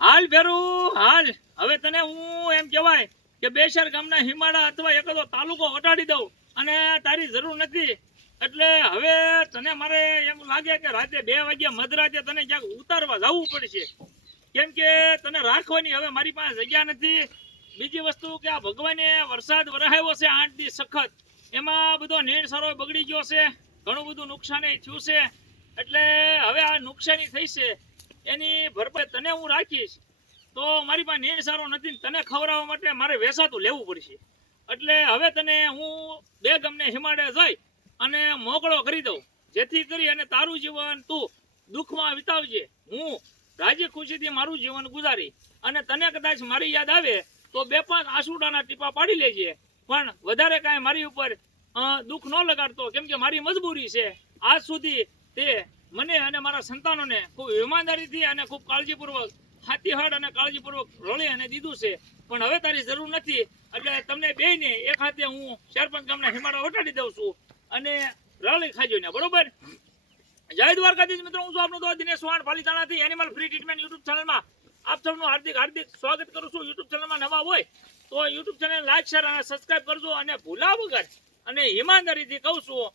હાલ ભેરું હાલ. હવે તને હું એમ કહેવાય કે બેશર ગામના હિમાડા અથવા એકાદો તાલુકો વટાડી દઉં અને તારી જરૂર નથી. એટલે હવે તને મારે એમ લાગે કે રાતે 2 વાગ્યા મધરાતે તને ક્યાંક ઉતારવા જવું પડશે. કેમ કે તને રાખવાની હવે મારી પાસે જગ્યા નથી. બીજી વસ્તુ કે આ ભગવાને વરસાદ વરાવ્યો છે 8 દી સખત, એમાં બધો નીણ સારો બગડી ગયો છે, ઘણું બધું નુકસાન થયું છે. એટલે હવે આ નુકસાની થઈ છે એની ભરપાઈ તને હું રાખીશ. તો મારી પાસે નીણ સારો નથી, તને ખવડાવવા માટે મારે વેસાતું લેવું પડશે. એટલે હવે તને હું 2 ગામને હિમાડે જઈ અને મોકળો કરી દઉં, જેથી કરી અને તારું જીવન તું દુઃખમાં વિતાવજે. હું રાજી ખુશીથી મારું જીવન ગુજારી અને તને કદાચ મારી યાદ આવે તો 2-5 આંસુડાના ટીપા પાડી લેજે, પણ વધારે કાંઈ મારી ઉપર દુઃખ ન લગાડતો. કેમ કે મારી મજબૂરી છે. આજ સુધી તે મને અને મારા સંતાનોને ખૂબ ઈમાનદારીથી અને ખૂબ કાળજીપૂર્વક હાથીહાડ અને કાળજીપૂર્વક રળી અને દીધું છે. પણ હવે તારી જરૂર નથી. એટલે તમને બેયને એક હાથે હું સરપંચ ગામના હિમાડા વટાડી દઉં છું અને રળી ખાજો ને, બરોબર? જય દ્વારકાધીશ મિત્રો, હું છું આપનો દોસ્ત દિનેશ વાણ પાલીતાણાથી એનિમલ ફ્રી ટ્રીટમેન્ટ યુટ્યુબ ચેનલમાં આપ સૌનું હાર્દિક સ્વાગત કરું છું. યુટ્યુબ ચેનલમાં નવા હોય તો યુટ્યુબ ચેનલ લાઈક શેર અને સબસ્ક્રાઇબ કરજો. અને ભૂલા વગર અને ઈમાનદારીથી કહું છું,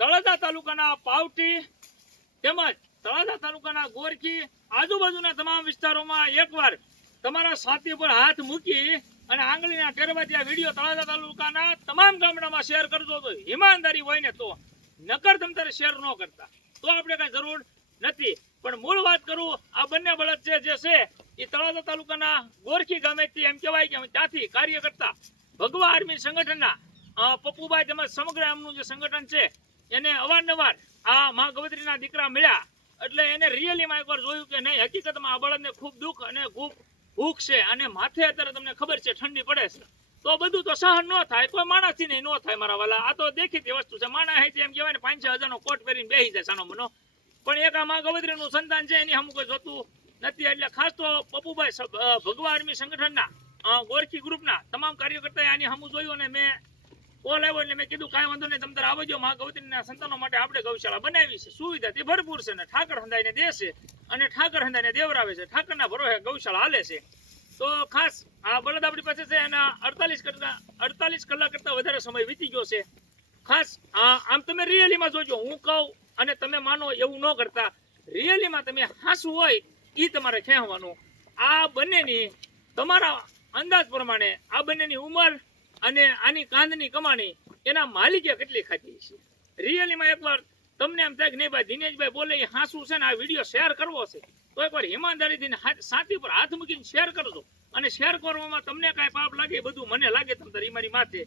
તળાજા તાલુકાના પાવટી તેમજ તળાજા તાલુકાના ગોરખી આજુબાજુના તમામ વિસ્તારોમાં એકવાર તમારા સાથી પર હાથ મૂકી અને આંગળીના ટેરવાથી આ વિડીયો તળાજા તાલુકાના તમામ ગામડામાં શેર કરજો. તો ઈમાનદારી હોય ને તો, નકર તમ તારે શેર ન કરતા તો આપણે કઈ જરૂર નથી. પણ મૂળ વાત કરું, આ બંને બળદ છે જે છે એ તળાજા તાલુકાના ગોરખી ગામેથી એમ કહેવાય કે ત્યાંથી કાર્ય કરતા ભગવા આર્મી સંગઠનના પપ્પુભાઈ તેમજ સમગ્ર એમનું જે સંગઠન છે એને અવારનવાર આ મા ગવત્રીના દીકરા મળ્યા. એટલે એને રિયલીમાં એકવાર જોયું કે નહીં, હકીકતમાં આ બળદને ખૂબ દુઃખ અને ખૂબ ભૂખ છે અને માથે અત્યારે તમને ખબર છે ઠંડી પડે છે. તો બધું તો સહન ન થાય, કોઈ માણસથી નહીં ન થાય મારા વાલા. આ તો દેખીતી વસ્તુ છે. માણસ એમ કહેવાય ને 5-6 હજારનો કોટ પહેરીને બેસી જાય સાનો મનો, પણ એક આ મા ગવત્રીનું સંતાન છે એની હમું કોઈ જોતું નથી. એટલે ખાસ તો પપ્પુભાઈ ભગવા આર્મી સંગઠનના ગોરખી ગ્રુપના તમામ કાર્યકર્તાએ આની હમું જોયું અને મેં કોલ આવ્યો એટલે મેં કીધું કાંઈ વાંધો નહીં, તમે તારે આવજો. મા ગવત્રીના સંતાનો માટે આપણે ગૌશાળા બનાવી છે, સુવિધાથી ભરપૂર છે ને ઠાકર હંધાઈને દે છે અને ઠાકર હંધાઈને દેવરાવે છે. ઠાકરના ભરોસે ગૌશાળા હાલે છે. તો ખાસ આ બળદ આપણી પાસે છે એના 48 કલાક કરતાં વધારે સમય વીતી ગયો છે. ખાસ આમ તમે રિયલીમાં જોજો, હું કહું અને તમે માનો એવું ન કરતા. રિયલીમાં તમે હાસું હોય એ તમારે કહેવાનું. આ બંનેની તમારા અંદાજ પ્રમાણે આ બંનેની ઉંમર અને આની કાંદની કમાણી એના માલિકે કેટલી ખાધી છે. રિયલીમાં એકવાર તમને એમ થાય કે નહીં ભાઈ દિનેશભાઈ બોલે એ હાસું છે ને આ વિડીયો શેર કરવો છે, તો એકવાર ઈમાનદારીથી સાથી પર હાથ મૂકીને શેર કરજો. અને શેર કરવામાં તમને કાંઈ પાપ લાગે બધું મને લાગે તમ તારી મારી માથે,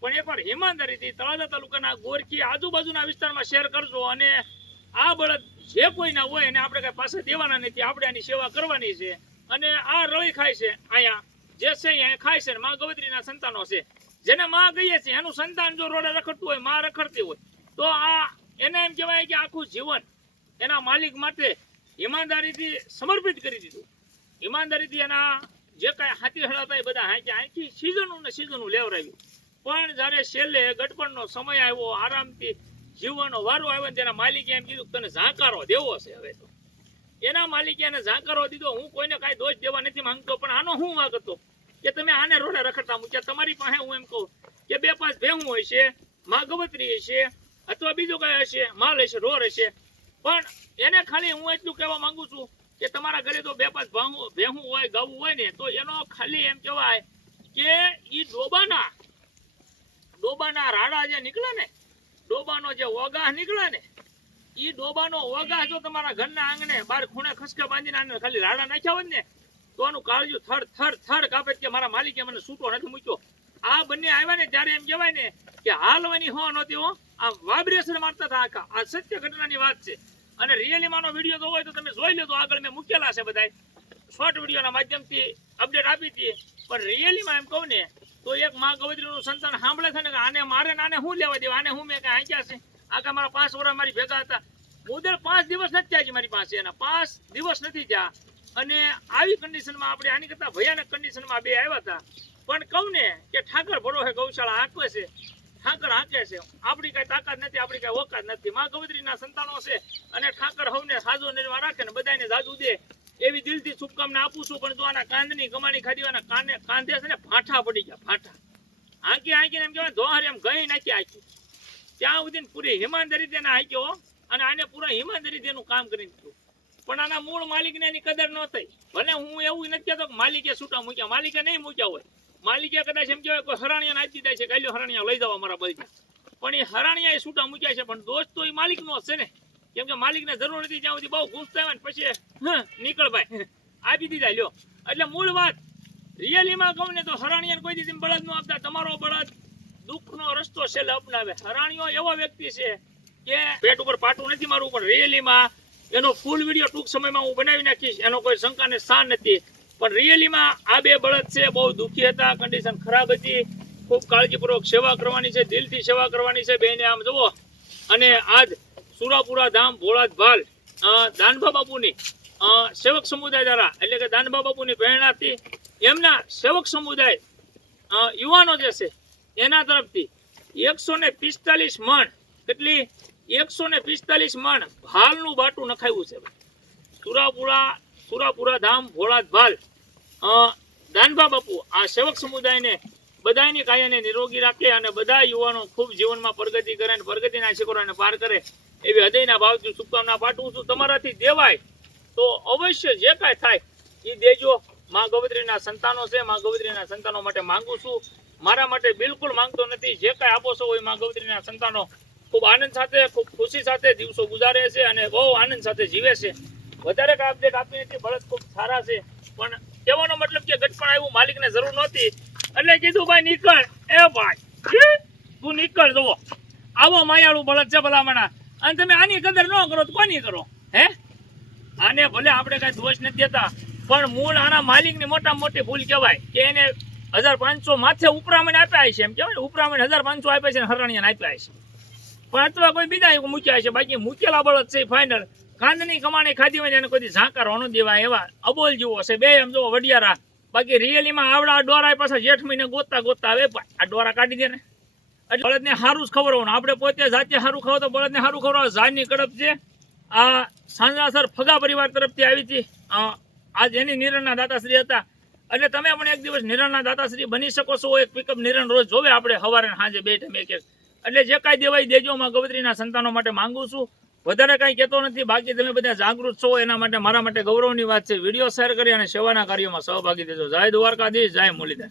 પણ એકવાર ઈમાનદારીથી તળાજા તાલુકાના ગોરખી આજુબાજુના વિસ્તારમાં શેર કરજો. અને આ બળદ જે કોઈ ના હોય એને આપણે કાંઈ પાસે દેવાના નથી, આપણે આની સેવા કરવાની છે. અને આ રળી ખાય છે અહીંયા જે છે અહીંયા ખાય છે. મા ગવત્રીના સંતાનો છે, જેને માં કહીએ છીએ એનું સંતાન જો રોડે રખડતું હોય, માં રખડતી હોય, તો આ એને એમ કહેવાય કે આખું જીવન એના માલિક માટે ઈમાનદારીથી સમર્પિત કરી દીધું. ઈમાનદારીથી એના જે કાંઈ હાથી હળાતા એ બધા આખી સિઝનું ને સિઝનું લેવરાવ્યું. પણ જ્યારે છેલ્લે ગડપણનો સમય આવ્યો, આરામથી જીવવાનો વારો આવ્યો ને તેના માલિકે એમ કીધું તને ઝાંકારો દેવો છે. હવે તો એના માલિકે એને ઝાંકારો દીધો. હું કોઈને કાંઈ દોષ દેવા નથી માંગતો, પણ આનો હું વાંક હતો કે તમે આને રોડે રખડતા મૂક્યા. તમારી પાસે હું એમ કહું કે 2-5 ભેહું હોય છે, મા ગવત્રી હશે અથવા બીજું કાંઈ હશે, માલ હશે, ઢોર હશે, પણ એને ખાલી હું એટલું કહેવા માંગુ છું કે તમારા ઘરે તો 2-5 ભેહું હોય, ગાવું હોય ને, તો એનો ખાલી એમ કહેવાય કે એ ડોબાના રાડા જે નીકળે ને, ડોબાનો જે ઓગાહ નીકળે ને, એ ડોબાનો ઓગાહ જો તમારા ઘરના આંગણે બાર ખૂણે ખસકા બાંધીને આને ખાલી રાડા નાખ્યા હોય ને, તો આનું કાળજું થર કાપે કે મારા માલિકે મને છૂટો નથી મૂક્યો. આ બંને આવ્યા ને ત્યારે એમ કહેવાય ને કે હાલવાની હો નહોતી હો, આ વાઇબ્રેશન મારતા હતા આખા. આ સત્ય ઘટનાની વાત છે. અને રિયલીમાંનો વિડીયો જો હોય તો તમે જોઈ લો, તો આગળ મેં મૂકેલા છે બધાય શોર્ટ વિડીયોના માધ્યમથી અપડેટ આપી હતી. પણ રિયલીમાં એમ કહું ને તો એક મા ગવત્રીનું સંતાન સાંભળે છે ને કે આને મારે ને આને શું લેવા દેવા, આને હું મેં કાંઈ આંક્યા છે. આખા મારા 5 વર્ષ મારી ભેગા હતા, મુદલ 5 દિવસ નથી થયા મારી પાસે, એના 5 દિવસ નથી થયા. અને આવી કન્ડિશનમાં આપણે આની કરતાં ભયાનક કન્ડિશનમાં બે આવ્યા હતા. પણ કહું ને કે ઠાકર ભરોસે ગૌશાળા હાંકવે છે, ઠાકર હાંકે છે. આપણી કઈ તાકાત નથી, આપણી કઈ ઓકાત નથી. મા ગવત્રીના સંતાનો છે અને ઠાકર હવને સાજો નિર્વાહ રાખે ને બધાને જાજુ દે એવી દિલથી શુભકામના આપું છું. પણ જો આના કાંદની કમાણી ખાધી હોય, કાંધે છે ને ભાઠા પડી ગયા, ભાઠા આંકીને એમ કહેવાય ધોહાર એમ ગઈ નાખી આખી. ત્યાં સુધી પૂરી ઈમાનદારી તેને આંક્યો અને આને પૂરા ઈમાનદારી તેનું કામ કરી દીધું. પણ આના મૂળ માલિકને એની કદર ન થઈ. ભલે હું એવું નથી કહેતો કે માલિકે છૂટા મૂક્યા, માલિકે નહીં મૂક્યા હોય. માલિકે કદાચ એમ કહેવાય કોઈ હરાણિયાને આપી દીધા છે, ગાલ્યો હરાણિયા લઈ જાવ અમારા બળદા, પણ એ હરાણિયા એ છૂટા મૂક્યા છે. પણ દોસ્ત તો એ માલિકનો હશે ને, કેમ કે માલિકને જરૂર નથી. જ્યાં સુધી બહુ ગુસ્સા આવે ને પછી નીકળ ભાઈ આપી દીધા લ્યો. એટલે મૂળ વાત રિયલીમાં કહું ને તો હરાણિયાને કોઈ દી બળદ ન આપતા. તમારો બળદ દુઃખનો રસ્તો છેલ્લે અપનાવે. હરાણીઓ એવો વ્યક્તિ છે કે પેટ ઉપર પાટું નથી મારવું, પણ રિયલીમાં એનો ફૂલ વિડીયો ટૂંક સમયમાં હું બનાવી નાખીશ. એનો કોઈ શંકાને સ્થાન નથી. પણ રિયલીમાં આ બે બળદ છે બહુ દુઃખી હતા, કન્ડિશન ખરાબ હતી. ખૂબ કાળજીપૂર્વક સેવા કરવાની છે, દિલથી સેવા કરવાની છે બેને. આમ જુઓ. અને આજ સુરાપુરા ધામ ભોળાદ ભાલ દાનભા બાપુની સેવક સમુદાય દ્વારા, એટલે કે દાનભા બાપુની પ્રેરણાથી એમના સેવક સમુદાય યુવાનો જે છે એના તરફથી 145 મણ, કેટલી 145 મણ ભાલનું બાટું નખાવ્યું છે. સુરાપુરા ધામ ભોળાદ ભાલ દાનભા બાપુ આ સેવક સમુદાયને બધાની કાયાને નિરોગી રાખે અને બધા યુવાનો ખૂબ જીવનમાં પ્રગતિ કરે અને પ્રગતિના શિખરોને પાર કરે એવી હૃદયના ભાવથી શુભકામના પાઠવું છું. તમારાથી દેવાય તો અવશ્ય જે કાંઈ થાય એ દેજો. મા ગૌત્રીના સંતાનો છે, મા ગૌત્રીના સંતાનો માટે માંગુ છું. મારા માટે બિલકુલ માંગતો નથી. જે કાંઈ આપો છો એ મા ગૌત્રીના સંતાનો ખૂબ આનંદ સાથે, ખૂબ ખુશી સાથે દિવસો ગુજારે છે અને બહુ આનંદ સાથે જીવે છે. વધારે કાંઈ અપડેટ આપી નથી. બળદ ખૂબ સારા છે, પણ કહેવાનો મતલબ કે ગટપણ આવ્યું, માલિકને જરૂર નહોતી એટલે કીધું ભાઈ નીકળ. એ ભાઈ તું નીકળ. જુઓ આવો માયાળું બળદ છે ભલામણા, અને તમે આની કદર ન કરો તો કોની કરો? હે, આને ભલે આપણે કાંઈ દોષ નથી દેતા, પણ મૂળ આના માલિકની મોટામાં મોટી ભૂલ કહેવાય કે એને 1500 માથે ઉપરામણ આપ્યા છે. એમ કહેવાય ને, ઉપરામણ 1500 આપ્યા છે, હરણિયાને આપ્યા છે. પણ અથવા કોઈ બીજા મૂક્યા છે. બાકી મૂકેલા બળદ છે ફાઇનલ. કાંદની કમાણી ખાધી હોય એને કોઈ ઝાંકાર ન દેવાય એવા અબોલ જેવો છે બે. એમ જો વડિયારા. બાકી રિયલીમાં આવડા ડોરા પાછા જેઠ મહિને ગોતતા આવે. આ ડોરા કાઢી દે ને એટલે બળદને સારું જ ખવડાવવાનું. આપણે પોતે જાતે સારું ખાવ તો બળદને સારું ખવડાવવાનું. ઝાડની કડપ છે આ સાંજાસર ફગા પરિવાર તરફથી આવી હતી. આજ એની નિરણના દાતાશ્રી હતા. એટલે તમે પણ એક દિવસ નિરણના દાતાશ્રી બની શકો છો. એક પિકઅપ નિરણ રોજ જોવે આપણે સવારે સાંજે 2 ટાઈમ એક. એટલે જે કાંઈ દેવાય દેજો. માં ગૌત્રીના સંતાનો માટે માંગુ છું. વધારે કાંઈ કહેતો નથી. બાકી તમે બધા જાગૃત છો એના માટે મારા માટે ગૌરવની વાત છે. વિડીયો શેર કરી અને સેવાના કાર્યોમાં સહભાગી દેજો. જય દ્વારકાધીશ, જય મુરલીધર.